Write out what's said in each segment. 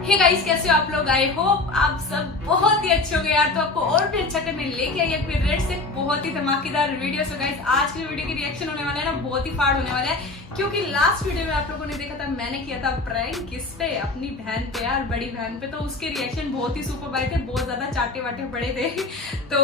Hey guys, कैसे हो आप लोग? आई होप आप सब बहुत ही अच्छे हो गए यार। तो आपको और भी अच्छा करने लेके आई फिर रेड से बहुत ही धमाकेदार वीडियो। सो गाइस, आज की वीडियो की रिएक्शन होने वाला है ना, बहुत ही फाड़ होने वाला है। क्योंकि लास्ट वीडियो में आप लोगों ने देखा था, मैंने किया था प्रैंक किस पे, अपनी बहन पे यार, बड़ी बहन पे। तो उसके रिएक्शन बहुत ही सुपर आए थे, बहुत ज्यादा चाटे वाटे पड़े थे। तो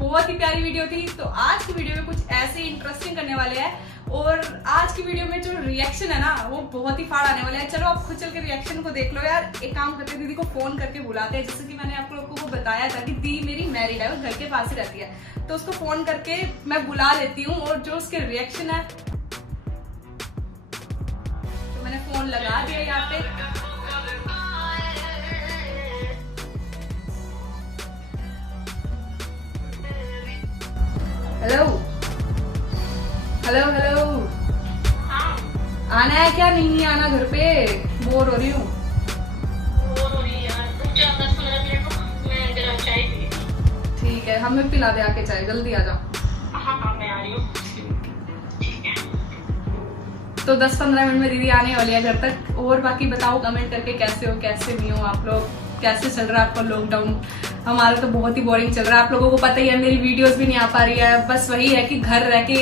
बहुत ही प्यारी वीडियो थी। तो आज की वीडियो में कुछ ऐसे इंटरेस्टिंग करने वाले हैं। और आज की वीडियो में जो रिएक्शन है ना, वो बहुत ही फाड़ आने वाला है। चलो आप खुद चल के रिएक्शन को देख लो यार। एक काम करते हैं, दीदी को फोन करके बुलाते हैं। जैसे कि मैंने आप लोगों को बताया था कि दी मेरी मैरिड है, वो घर के पास ही रहती है। तो उसको फोन करके मैं बुला लेती हूँ और जो उसके रिएक्शन है, तो मैंने फोन लगा दिया यहाँ पे। हेलो हेलो हेलो, आना है क्या? नहीं आना घर पे? बोर हो रही हूँ। ठीक है, हमें पिला दे आके चाय, जल्दी आ जाओ। हाँ, मैं आ रही हूँ। तो 10-15 मिनट में दीदी आने वाली है घर तक। और बाकी बताओ कमेंट करके, कैसे हो कैसे नहीं हो आप लोग, कैसे चल रहा है आपका लॉकडाउन? हमारा तो बहुत ही बोरिंग चल रहा है। आप लोगों को पता ही है, मेरी वीडियोस भी नहीं आ पा रही है। बस वही है कि घर रह के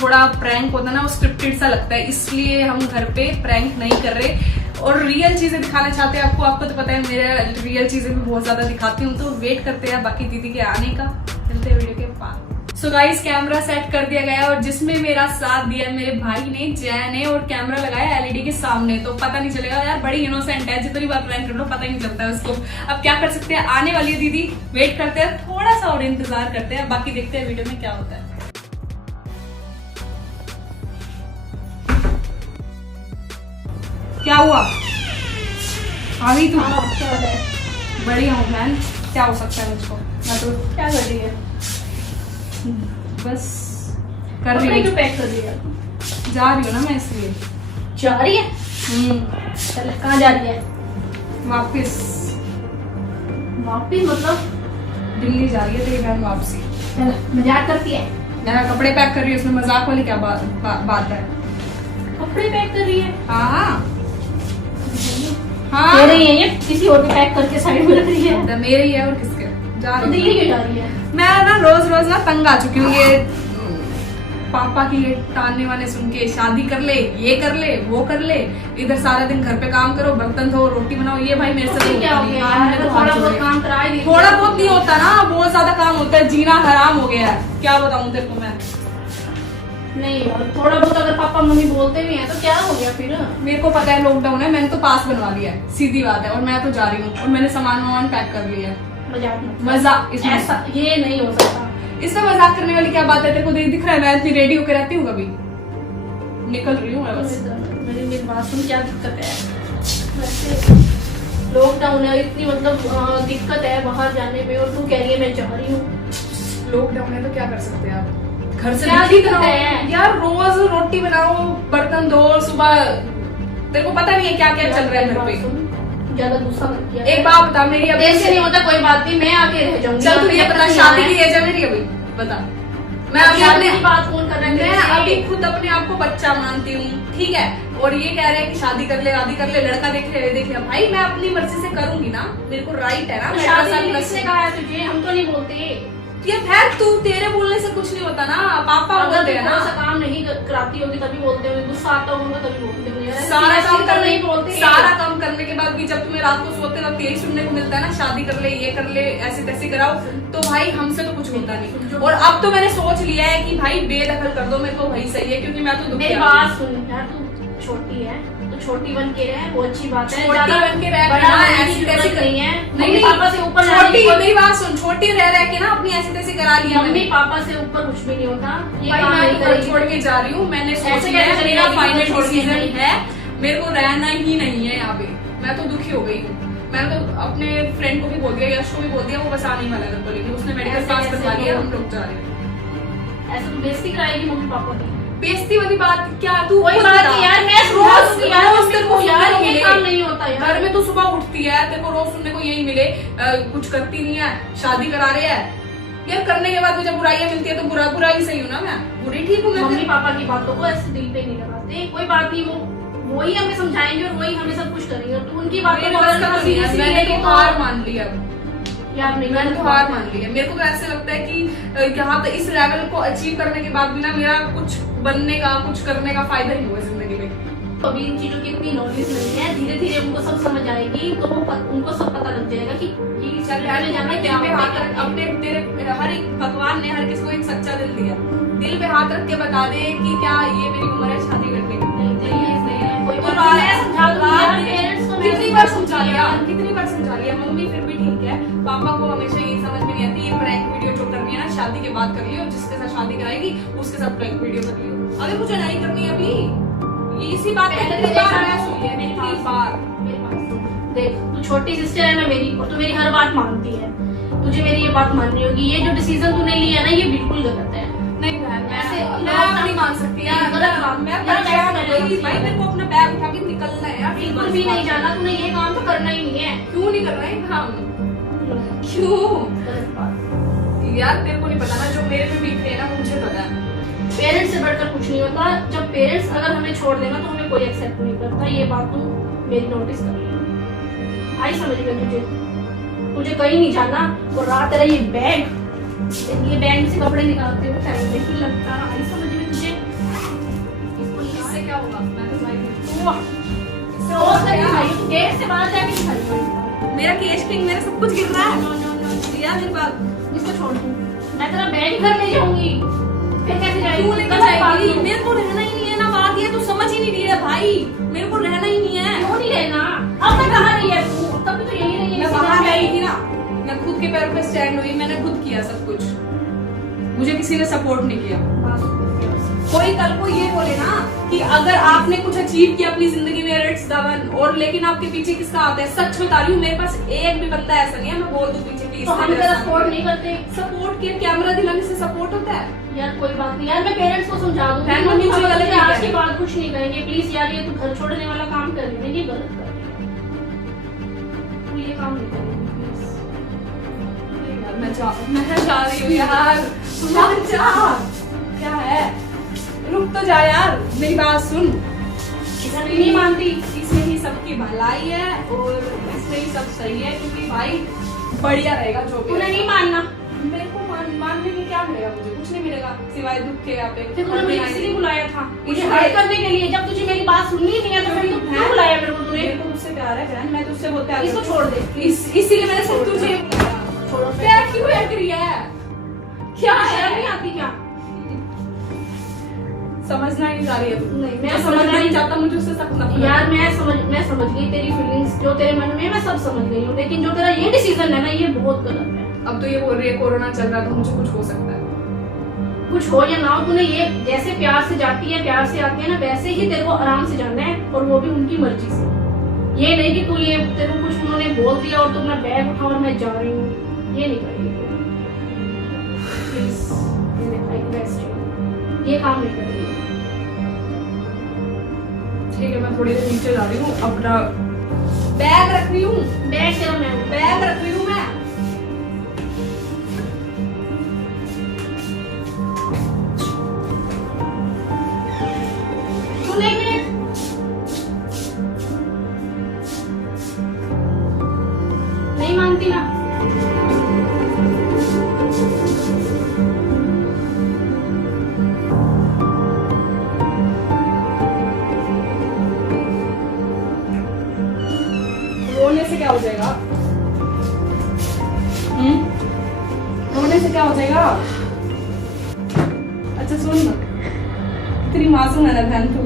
थोड़ा प्रैंक होता है ना, वो स्क्रिप्टेड सा लगता है, इसलिए हम घर पे प्रैंक नहीं कर रहे और रियल चीजें दिखाना चाहते हैं आपको। आपको तो पता है, मेरे रियल चीजें भी बहुत ज्यादा दिखाती हूँ। तो वेट करते हैं बाकी दीदी के आने का, चलते हैं वीडियो के पास। सो गाइस, कैमरा सेट कर दिया गया और जिसमें मेरा साथ दिया मेरे भाई ने, जय ने, और कैमरा लगाया एलईडी के सामने। तो पता नहीं चलेगा यार, बड़ी इनोसेंट है, जितनी बार प्रैंक कर लो पता ही नहीं चलता है उसको। अब क्या कर सकते हैं, आने वाली है दीदी, वेट करते हैं, थोड़ा सा और इंतजार करते हैं। बाकी देखते हैं वीडियो में क्या होता है। क्या हुआ? आ गई तू? बढ़िया हूँ बहन, क्या हो सकता है मुझको? मैं तो क्या कर रही है? बस कर रही हूँ। क्यों पैक कर रही है? जा रही हूँ ना मैं, इसलिए। जा रही है? चल, कहाँ जा रही है? वापिस मतलब दिल्ली जा रही है तेरी बहन वापसी। चल, मजाक करती है? मेरा कपड़े पैक कर रही है, उसमें मजाक वाली क्या बात है? कपड़े पैक कर रही है? हाँ कह रही है ये किसी और के पैक करके साइड में रख रही है। तो मेरे ही है और किसके? जा तो रही दिल्ली हूँ क्यों जा रही है? मैं ना, रोज ना तंग आ चुकी हूँ ये पापा की ये ताने वाने सुन के। शादी कर ले, ये कर ले, वो कर ले, इधर सारा दिन घर पे काम करो, बर्तन धो, रोटी बनाओ। ये भाई मेरे से क्या हो गया यार? थोड़ा बहुत काम करा ही, थोड़ा बहुत नहीं होता ना, बहुत ज्यादा काम होता है। जीना हराम हो गया है, क्या बताऊं तेरे को मैं। नहीं, थोड़ा बहुत अगर पापा मम्मी बोलते भी हैं तो क्या हो गया फिर? मेरे को पता है लॉकडाउन है, मैंने तो पास बनवा लिया है, सीधी बात है। और मैं तो जा रही हूँ और मैंने सामान पैक कर लिया है। मजाक इसमें ऐसा ये नहीं हो सकता। इसमें मजाक करने वाली क्या बात है? तेरे को दिख रहा है मैं इतनी रेडी होकर रहती हूँ? कभी निकल रही हूँ मैं बस। मेरी बात सुन, क्या दिक्कत है? वैसे लॉकडाउन है, इतनी मतलब दिक्कत है बाहर जाने में, और तू कह रही है मैं जा रही हूँ। लॉकडाउन है तो क्या कर सकते हैं आप? घर से क्या दिक्कत है यार? रोज रोटी बनाओ, बर्तन धो, सुबह तेरे को पता नहीं है क्या क्या चल रहा है घर पे। ज्यादा गुस्सा मत किया। एक बात बता, मेरी अभी ऐसे नहीं होता, कोई बात नहीं, मैं आके रह जाऊंगी। चल तुझे पता शादी की एज है मेरी अभी? बता। मैं अभी अपने बात कौन कर रहा है? मैं अभी खुद अपने आप को बच्चा मानती हूँ, ठीक है? और ये कह रहे हैं कि शादी कर ले, लड़का देख ले। भाई मैं अपनी मर्जी से करूंगी ना, मेरे को राइट है ना। शादी किसने कहा है तुझे? हम तो नहीं बोलते ये खैर, तू तेरे बोलने से कुछ नहीं होता ना, पापा बोलते हैं ना। काम नहीं कराती होगी तभी बोलते होंगे, गुस्सा आता होगा तभी बोलते होंगे। सारा काम करने बोलते, सारा काम करने के बाद भी जब तुम्हें रात को सोते वक्त यही सुनने को मिलता है ना, शादी कर ले, ये कर ले, ऐसे तैसे कराओ, तो भाई हमसे तो कुछ होता नहीं। और अब तो मैंने सोच लिया है कि भाई बेदखल कर दो मेरे को, वही सही है। क्योंकि मैं तो मेरी बात सुन यार, तू छोटी है तो छोटी बन के रहे, वो अच्छी बात है। छोटी बन के रह, ऐसी तैसी नहीं है। नहीं, पापा से ऊपर छोटी, मेरी बात सुन, छोटी रह के ना अपनी ऐसी तैसी करा लिया। मम्मी पापा से ऊपर कुछ भी नहीं होता। ये भाई मैं तो घर छोड़ के जा रही हूँ, मैंने सोच लिया है, मेरा फाइनल डिसीजन है, मेरे को रहना ही नहीं है यहाँ पे। मैं तो दुखी हो गई हूँ। मैंने तो अपने फ्रेंड को भी बोल दिया, यश को भी बोल दिया, वो बस आने वाला है, बोलेंगे उसने मेडिकल पास बनवा लिया, हम लोग जा रहे हैं। ऐसे तो बेइज्जती कराएगी मम्मी पापा की। बेइज्जती वाली बात क्या? तू कोई बात नहीं यार, मैं रोज तेरे को यार मिले, ये काम नहीं होता यार। घर में तो सुबह उठती है, तेरे को रोज सुनने को यही मिले कुछ करती नहीं है, शादी करा रहे हैं। यार करने के बाद भी जब बुराइयां मिलती है तो बुरा ही सही हूँ ना मैं, बुरी ठीक हूँ मैं। मम्मी पापा की बातों को ऐसे दिल पे नहीं लगाते। कोई बात नहीं, वही हमें समझाएंगे और वही हमें सब कुछ करेंगे और तू उनकी बात मैंने तो हार मान लिया। यार मैंने तो हार मान लिया। मेरे को तो ऐसे लगता है कि यहाँ तक इस लेवल को अचीव करने के बाद भी ना मेरा कुछ बनने का, कुछ करने का फायदा ही हुआ जिंदगी में। अभी इन चीजों की इतनी नॉलेज नहीं है, धीरे धीरे उनको सब समझ आएगी तो उनको सब पता लग जाएगा कि ये जाना क्या अपने तेरे हर एक भगवान ने हर किसी को एक सच्चा दिल दिया, दिल पे हाथ रख के बता दे कि क्या ये मेरी उम्र है शादी करने की। कितनी बार समझा लिया मम्मी, फिर भी ठीक है। पापा को हमेशा यही समझ में नहीं आती, ये प्रैंक वीडियो जो करनी है ना शादी के बाद कर लियो, जिसके साथ शादी कराएगी उसके साथ प्रैंक वीडियो कर लियो। अगर मुझे नहीं करनी है अभी, ये इसी बात देख, तू छोटी सिस्टर है ना मेरी, और तू मेरी हर बात मानती है, तुझे मेरी ये बात माननी होगी। ये जो डिसीजन तूने लिया है ना, ये बिल्कुल गलत है। नहीं मैं नहीं मान सकती यार, गलत काम। मैं भाई मेरे को अपना बैग उठा के निकलना है यार, बिल्कुल भी नहीं जाना। तूने ये काम तो करना ही नहीं है। क्यों नहीं कर रहे हैं हम? क्यों यार? तेरे को नहीं पता ना, जो मेरे पे बीत रहे हैं ना मुझे पता है। पेरेंट्स से बढ़कर कुछ नहीं होता। जब पेरेंट्स अगर हमें छोड़ देना तो हमें कोई एक्सेप्ट नहीं करता। ये बात तुम मेरी नोटिस कर लेना। आई समझ में तुझे कहीं नहीं जाना। और रात तेरा ये बैग से कपड़े निकालते हुए टाइम नहीं लगता। आई समझ में तुझे? इससे क्या होगा? मैं तो गेट से बाहर जाके दिखाई। मेरा केश किंग, मेरा सब कुछ गिर रहा है यार। मेरी बात इसको छोड़ दूं, मैं तेरा बैग घर ले जाऊंगी। फिर कैसे जाएगी? तू लेकर जाएगी? मेरे को रहना ही नहीं है ना, बात ये तू समझ ही नहीं रही है भाई। मेरे को रहना ही नहीं है। क्यों नहीं रहना? अब मैं कहाँ रही है तू? तब भी तो यही रही है। मैं वहां गई थी ना, मैं खुद के पैरों पे स्टैंड हुई, मैंने खुद किया सब कुछ, मुझे किसी ने सपोर्ट नहीं किया। कोई कल को ये बोले ना कि अगर आपने कुछ अचीव किया अपनी जिंदगी में, इट्स दवन, और लेकिन आपके पीछे किसका आता है? सच बता रही हूँ, मेरे पास एक भी बंदा ऐसा नहीं है मैं बोल दूं पीछे प्लीज। तो हम तेरा सपोर्ट नहीं करते। सपोर्ट किया, कैमरा दिलाने से सपोर्ट होता है यार? कोई बात नहीं यार, मैं पेरेंट्स को समझा दूंगी। आज के बाद कुछ नहीं कहेंगे। प्लीज यार, ये तू घर छोड़ने वाला काम कर रही है, ये गलत कर रही है। तू ये काम नहीं करेगी प्लीज। मैं जा रही हूँ यार। क्या है? रुक तो जा यार, मेरी बात सुन। नहीं मानती। इसमें ही सबकी भलाई है और इसमें ही सब सही है, क्योंकि भाई बढ़िया रहेगा जो भी। नहीं मानना। मेरे को मानने में क्या मिलेगा? मुझे कुछ नहीं मिलेगा सिवाय दुख के। यहाँ पे तूने मुझे इसलिए बुलाया था, मुझे हर्ट करने के लिए। जब तुझे मेरी बात सुननी नहीं है तो फिर तू क्यों बुलाया मेरे को? तूने मुझसे प्यार है बहन, मैं तुझसे बहुत प्यार। इसको छोड़ दे। इसीलिए मैंने सिर्फ तुझे छोड़ो। प्यार क्यों लग रही है? क्या शर्म नहीं आती क्या? समझना नहीं चाह रही है? नहीं, मैं समझना नहीं चाहता। मुझे उससे सब नफरत। यार मैं समझ गई तेरी फीलिंग्स, जो तेरे मन में, मैं सब समझ गई हूँ। लेकिन जो तेरा ये डिसीजन है ना, ये बहुत गलत है। अब तो ये बोल रही है कोरोना चल रहा तो मुझे कुछ हो सकता है। कुछ हो या ना हो, तूने ये जैसे प्यार से जाती है, प्यार से आती है ना, वैसे ही तेरे को आराम से जाना है, और वो भी उनकी मर्जी से। ये नहीं कि तू ये तेरे को कुछ उन्होंने बोल दिया और तू मैं बैग उठा और मैं जा रही हूँ। ये नहीं करेगी प्लीज, ये काम नहीं करेगी। ठीक है, मैं थोड़ी देर नीचे जा रही हूँ, अपना बैग रख रही हूँ। बैग तेरा मैं बैग रख रही हूँ मैं। नहीं मानती ना? रोने से क्या हो जाएगा? रोने से क्या हो जाएगा? अच्छा सुन, इतनी मासूम है ना बहन तू,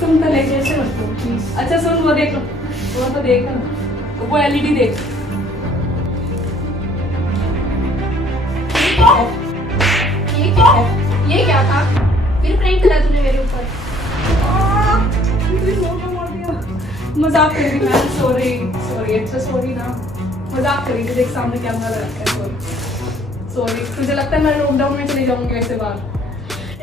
सुन तो ले। कैसे करते हो प्लीज? अच्छा सुन, वो देख लो, वो तो देख ना, वो एलईडी देख। ये क्या था? फिर प्रैंक करा तूने मेरे ऊपर? मजाक कर रही मैं। सॉरी अच्छा सॉरी ना, मजाक कर रही थी। देख सामने कैमरा लगा है। सॉरी। तुझे लगता है मैं लॉकडाउन में चली जाऊंगी वैसे बाहर?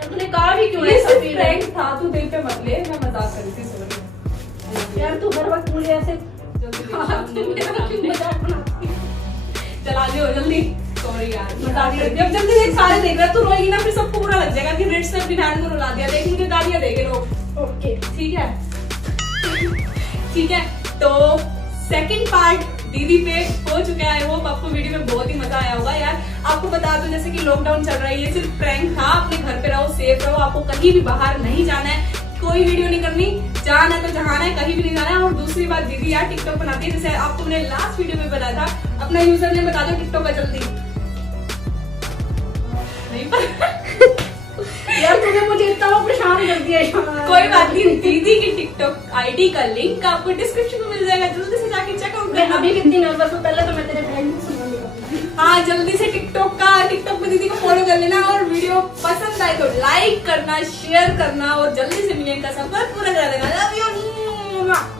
तूने कहा भी क्यों? ये सिर्फ प्रैंक था, तू दिल पे मत ले, मैं मजाक कर रही थी। सॉरी यार, तू हर वक्त मुझे ऐसे चला दियो जल्दी। सॉरी यार, मजाक कर रही। अब जल्दी देख, सारे देख रहे हैं, तू रोएगी ना फिर सबको बुरा लग जाएगा कि रेड से अपनी बहन को रुला दिया। देख मुझे गालियां देंगे लोग। ओके ठीक है, ठीक है, तो सेकंड पार्ट दीदी पे हो चुका है। वो आपको वीडियो में बहुत ही मजा आया होगा यार। आपको बता दो जैसे कि लॉकडाउन चल रहा है, ये सिर्फ प्रैंक था। अपने घर पे रहो, सेफ रहो, आपको कहीं भी बाहर नहीं जाना है, कोई वीडियो नहीं करनी, जाना है तो जहाना है, कहीं भी नहीं जाना है। और दूसरी बात, दीदी यार टिकटॉक बनाती है, जैसे आपको मैंने लास्ट वीडियो में बताया था। अपना यूजर ने बता दो टिकटॉक का जल्दी। नहीं पता यार तुमने मुझे इतना परेशान कर दिया। कोई बात नहीं, दीदी की टिकटॉक आईडी का लिंक आपको डिस्क्रिप्शन में मिल जाएगा, जल्दी से जाके चेकआउट मैं करना। अभी कितनी नर्वस हूँ, पहले तो मैं तेरे फ्रेंड को सुना लूंगा। हाँ, जल्दी से टिकटॉक पे दीदी को फॉलो कर लेना, और वीडियो पसंद आए तो लाइक करना, शेयर करना, और जल्दी से मिलियन का सफर पूरा करा देना। Love you.